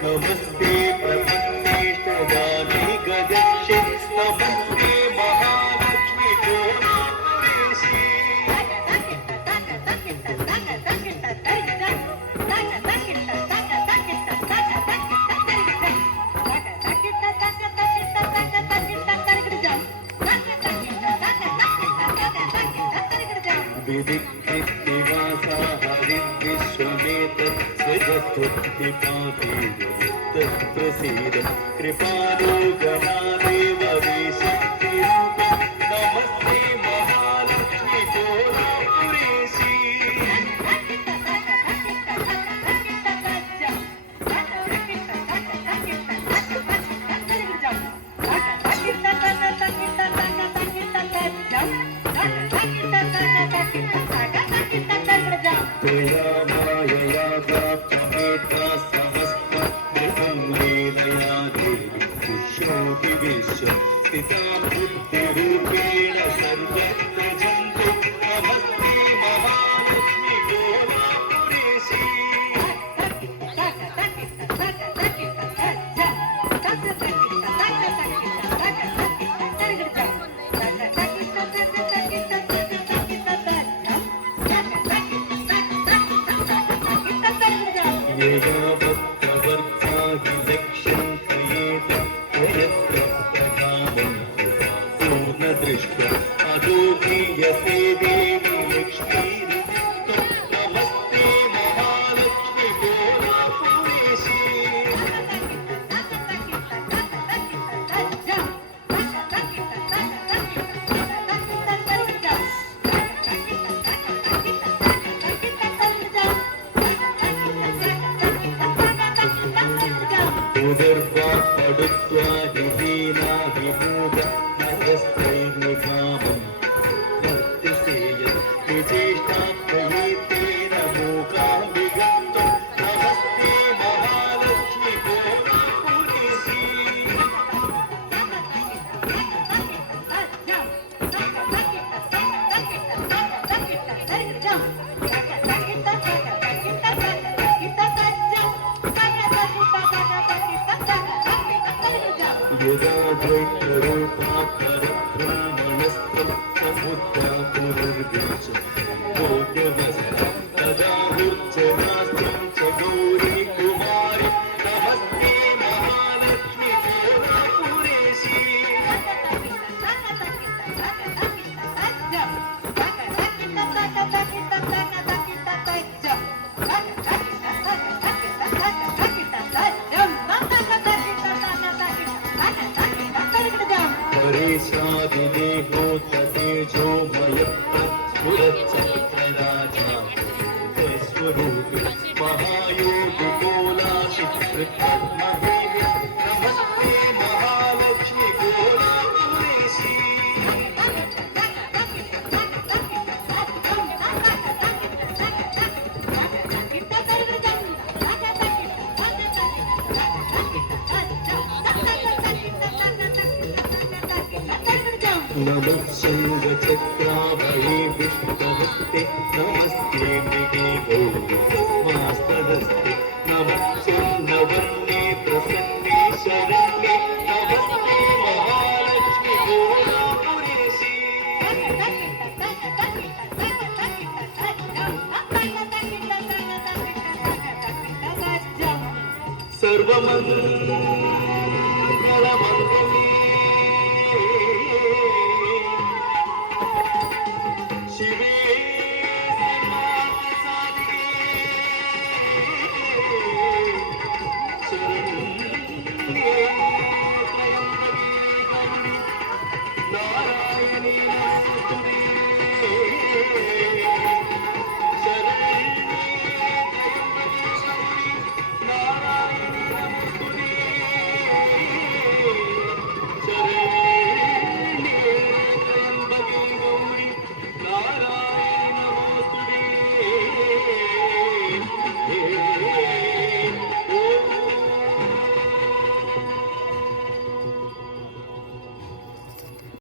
नमस्ते प्रपन्नेष्टदानि गजक्षे नमस्ते महालक्ष्मी जोरापुरेशी विधिवासा हरिविश्वमेत स्वजत्वत्तिपाति प्रसीद कृपालो गणादेव विशक्तिरूप नमस्ते महालक्ष्मी जोरापुरेशी त्वया मायया प्राप्तमेता समस्त गृहं लीलया देवी पुष्योति विश्व स्थिता बुद्धिरूपेण सर्वत्र जन्तु नमस्ते महालक्ष्मी जोरापुरेशी पूर्णदृष्ट्या अधोधीयते देवी लक्ष्मी नमस्ते महालक्ष्मी जोरापुरेशी उदर्वा पडुत्वा हिदीना विमूढ नरस्त्रैर्निकामं भक्तिसेय विचेष्टात्मयेतेन मूकां विगन्तुं नमस्ते महालक्ष्मी जोरापुरेशी यदा द्वैतरूपा परब्रह्मणस्तं समुद्रा पुनर्विच भोग्यवस्ता तदा हुर्जनास्तं च गौरी कुमारी नमस्ते महालक्ष्मी जोरापुरेशी परेशादिदेहो ततेजो मयत्तस्फुरच्चक्रराजा स्वरूपे महायोगिकोलाशिकृतमहेवि नमस्ते महालक्ष्मी जोरापुरेशी नमः शङ्खचक्राभये विष्णुभक्ते नमस्ते मृगे गौरि तस्मास्तदस्ते नमः चन्द्रवर्णे प्रसन्ने शरण्ये नमस्ते महालक्ष्मी जोरापुरेशी सर्वमङ्गल